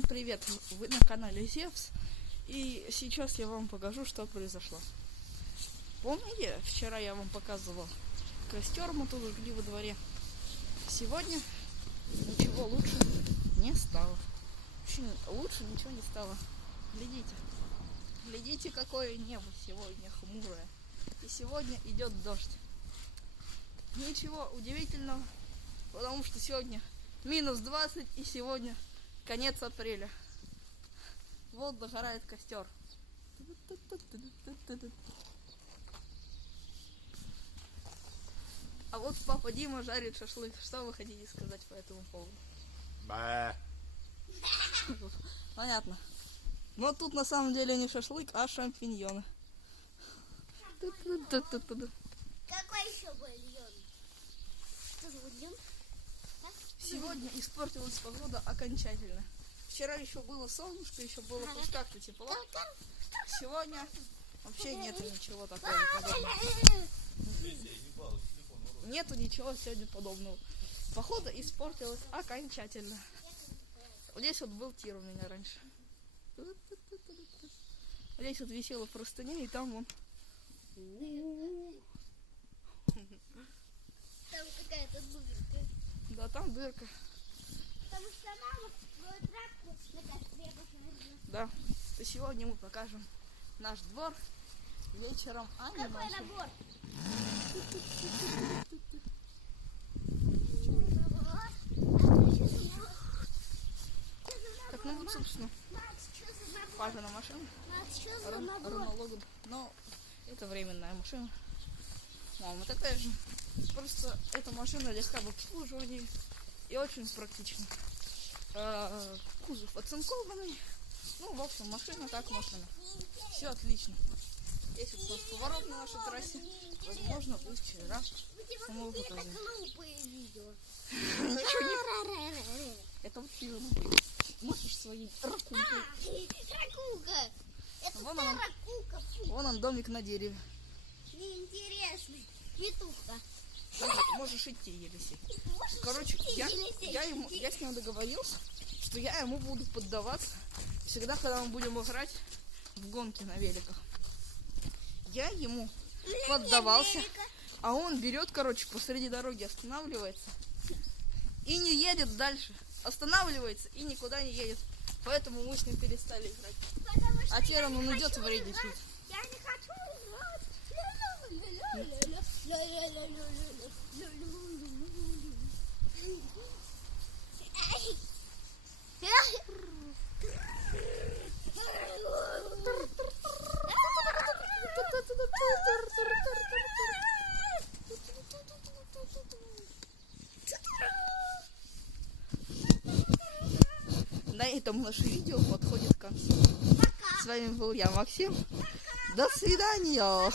Всем привет! Вы на канале Зевс. И сейчас я вам покажу, что произошло. Помните, вчера я вам показывал костер, мы тут жгли во дворе. Сегодня ничего лучше не стало. Вообще лучше ничего не стало. Глядите. Глядите, какое небо сегодня хмурое. И сегодня идет дождь. Ничего удивительного, потому что сегодня минус 20 и сегодня конец апреля. Вот догорает костер. А вот папа Дима жарит шашлык. Что вы хотите сказать по этому поводу? Понятно. Но тут на самом деле не шашлык, а шампиньоны. Какой еще бульон? Что за бульон? Сегодня испортилась погода окончательно. Вчера еще было солнышко, еще было хоть как-то тепло. Сегодня вообще нету ничего такого подобного. Нету ничего сегодня подобного. Погода испортилась окончательно. Вот здесь вот был тир у меня раньше. Здесь вот висела простыня, и там вон. Там какая-то дырка. Да, там дырка. Потому что мама свою трапку на костре посмотрела. Да. И сегодня мы покажем наш двор вечером. Какой набор? Так, ну вот, собственно, папина машина. Ронологан. Но это временная машина. Мама такая же. Просто эта машина легка в обслуживании и очень практична. Кузов оцинкованный. Ну, в общем, машина так машина. Все отлично. Здесь вот у нас поворот на нашей трассе. Возможно, вы вчера самого показали. Ничего не... Это вот ты можешь своей ракулкой. Ракулка! Это Вон вся он. ракулка. Вон он, домик на дереве. Неинтересный. Петуха. Можешь идти, Елисей. Короче, я с ним договорился, что я ему буду поддаваться всегда, когда мы будем играть в гонки на великах. Я ему поддавался, а он берет, короче, посреди дороги останавливается и не едет дальше. Останавливается и никуда не едет. Поэтому мы с ним перестали играть. А теперь он идет вредничать. Я не хочу играть. На этом наше видео подходит к концу. С вами был я, Максим. До свидания.